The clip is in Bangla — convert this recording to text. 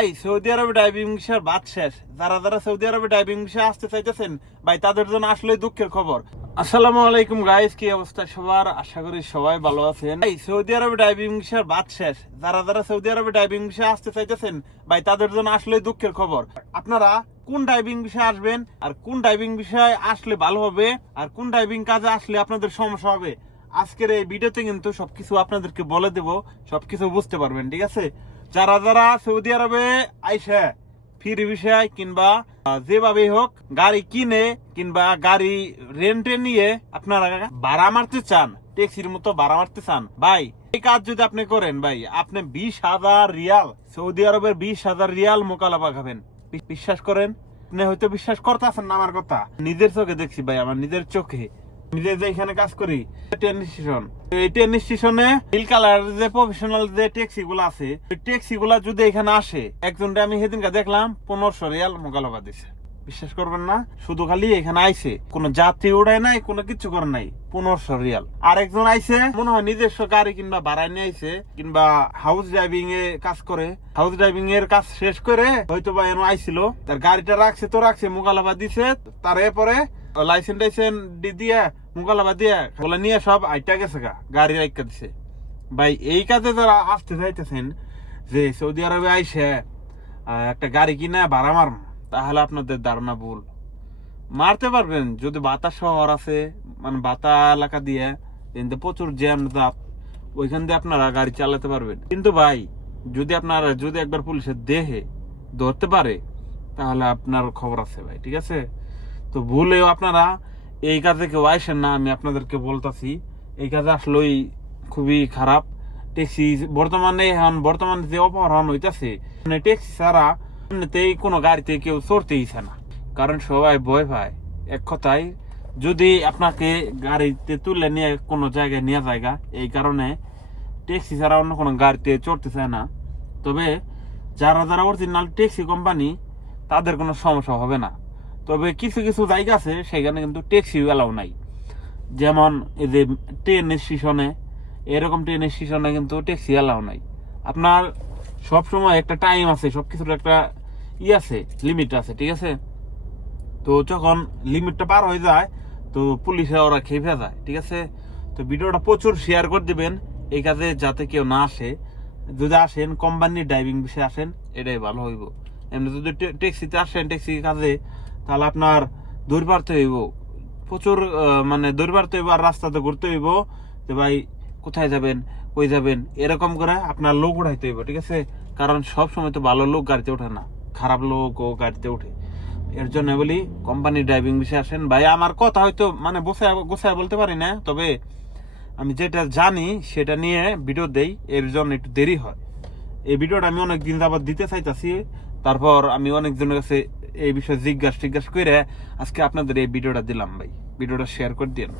সৌদি আরবে ড্রাইভিং ভিসার বাদ শেষ। যারা যারা সৌদি আরবে ড্রাইভিং ভিসা আসতে চাইতেছেন ভাই, তাদের জন্য আসলে দুঃখের খবর। আসসালামু আলাইকুম গাইস, কি অবস্থা সবার? আশা করি সবাই ভালো আছেন। সৌদি আরবে ড্রাইভিং ভিসার বাদ শেষ। যারা যারা সৌদি আরবে ড্রাইভিং ভিসা আসতে চাইতেছেন ভাই, তাদের জন্য আসলে দুঃখের খবর। আপনারা কোন ড্রাইভিং ভিসা আসবেন, আর কোন ড্রাইভিং ভিসায় আসলে ভালো হবে, আর কোন ড্রাইভিং কাজে আসলে আপনাদের সমস্যা হবে, আজকের এই ভিডিওতে কিন্তু সবকিছু আপনাদেরকে বলে দেব, সবকিছু বুঝতে পারবেন। ঠিক আছে? যারা যারা সৌদি আরবে আইসা ফ্রি ভিসায় কিংবা যেভাবে হোক গাড়ি কিনে কিংবা গাড়ি রেন্টে নিয়ে আপনারা ভাড়া মারতে চান, ট্যাক্সির মতো ভাড়া মারতে চান ভাই, এই কাজ যদি আপনি করেন ভাই, আপনি 20,000 রিয়াল, সৌদি আরবের 20,000 রিয়াল মোকালাবা খাবেন। বিশ্বাস করেন, আপনি হয়তো বিশ্বাস করতেছেন না আমার কথা, নিজের চোখে দেখছি ভাই, আমার নিজের চোখে। নিজে যে এখানে কাজ করি ট্রেন স্টেশন, এই ট্রেন স্টেশনে নীল কালার যে প্রফেশনাল যে ট্যাক্সি গুলো আছে, ওই ট্যাক্সি গুলা যদি এখানে আসে, একজনটা আমি সেদিনকে দেখলাম 1500 রিয়াল মোকালাবা দিছে। বিশ্বাস করবেন না, শুধু খালি এখানে আইছে, কোনো যাত্রী উড়ায় নাই, কোনো কিছু করে নাই, 1500 রিয়াল। আর একজন আইছে মনে হয় নিজস্ব গাড়ি কিংবা ভাড়ায় নিয়ে আইছে, কিংবা হাউস ড্রাইভিং এ কাজ করে, হাউস ড্রাইভিং এর কাজ শেষ করে হয়তো বা এনে আইছিল, তার গাড়িটা রাখছে তো রাখছে, মোকালাবা দিছে, তার এরপরে লাইসেন্স টাইসেন্স দিয়ে মোকালাবা দিয়ে বলে নিয়ে সব আইটা গেছে গা, গাড়ি রাখা দিছে। ভাই এই কাজে যারা আসতে চাইতেছেন যে সৌদি আরবে আইসে একটা গাড়ি কিনা ভাড়া মার, তাহলে আপনাদের ধারণা ভুল। মারতে পারবেন যদি বাতাস শহর আছে, মানে বাতা এলাকা দিয়ে কিন্তু প্রচুর জ্যাম জাপ, ওইখান দিয়ে আপনারা গাড়ি চালাতে পারবেন। কিন্তু ভাই যদি একবার পুলিশের দেহে ধরতে পারে, তাহলে আপনার খবর আছে ভাই। ঠিক আছে? তো ভুলেও আপনারা এই কাজে কেউ আইসেন না, আমি আপনাদেরকে বলতাছি। এই কাজে আসলেই খুবই খারাপ। ট্যাক্সি বর্তমানে যে অপহরণ হইতাছে, মানে ট্যাক্সি ছাড়া এমনিতেই কোনো গাড়িতে কেউ চড়তেই ইচ্ছে না, কারণ সবাই ভয় পায়। এক কথায়, যদি আপনাকে গাড়িতে তুলে নিয়ে কোনো জায়গায় নিয়ে জায়গা, এই কারণে ট্যাক্সি ছাড়া অন্য কোনো গাড়িতে চড়তে চায় না। তবে যারা যারা অরিজিনাল ট্যাক্সি কোম্পানি, তাদের কোনো সমস্যা হবে না। তবে কিছু কিছু জায়গা আছে সেখানে কিন্তু ট্যাক্সি এলাও নাই। যেমন এই যে ট্রেন স্টেশনে, এরকম ট্রেন স্টেশনে কিন্তু ট্যাক্সি এলাও নাই। আপনার সবসময় একটা টাইম আছে, সবকিছুর একটা আছে, লিমিট আছে। ঠিক আছে? তো যখন লিমিটটা পার হয়ে যায়, তো পুলিশে ওরা খেপে যায়। ঠিক আছে? তো ভিডিওটা প্রচুর শেয়ার করে দিবেন এই কাজে, যাতে কেউ না আসে। যদি আসেন কোম্পানির ড্রাইভিং বিষয়ে আসেন, এটাই ভালো হইব। এমনি যদি ট্যাক্সিতে আসেন, ট্যাক্সি কাজে, তাহলে আপনার দূর পারতে হইব, প্রচুর মানে দূর পারতে হইব, আর রাস্তাতে ঘুরতে হইব যে ভাই কোথায় যাবেন, কই যাবেন, এরকম করে আপনার লোক উঠাইতে হইব। ঠিক আছে? কারণ সব সময় তো ভালো লোক গাড়িতে ওঠে না, খারাপ লোকও গাড়িতে ওঠে। এর জন্য বলি কোম্পানি ড্রাইভিং বিষয়ে আসেন ভাই। আমার কথা হয়তো মানে গোছায় বলতে পারি না, তবে আমি যেটা জানি সেটা নিয়ে ভিডিও দেই, এর জন্য একটু দেরি হয়। এই ভিডিওটা আমি অনেকদিন যাবত দিতে চাইতেছি, তারপর আমি অনেকজনের কাছে এই বিষয়ে জিজ্ঞাসা করে আজকে আপনাদের এই ভিডিওটা দিলাম ভাই। ভিডিওটা শেয়ার করে দিন।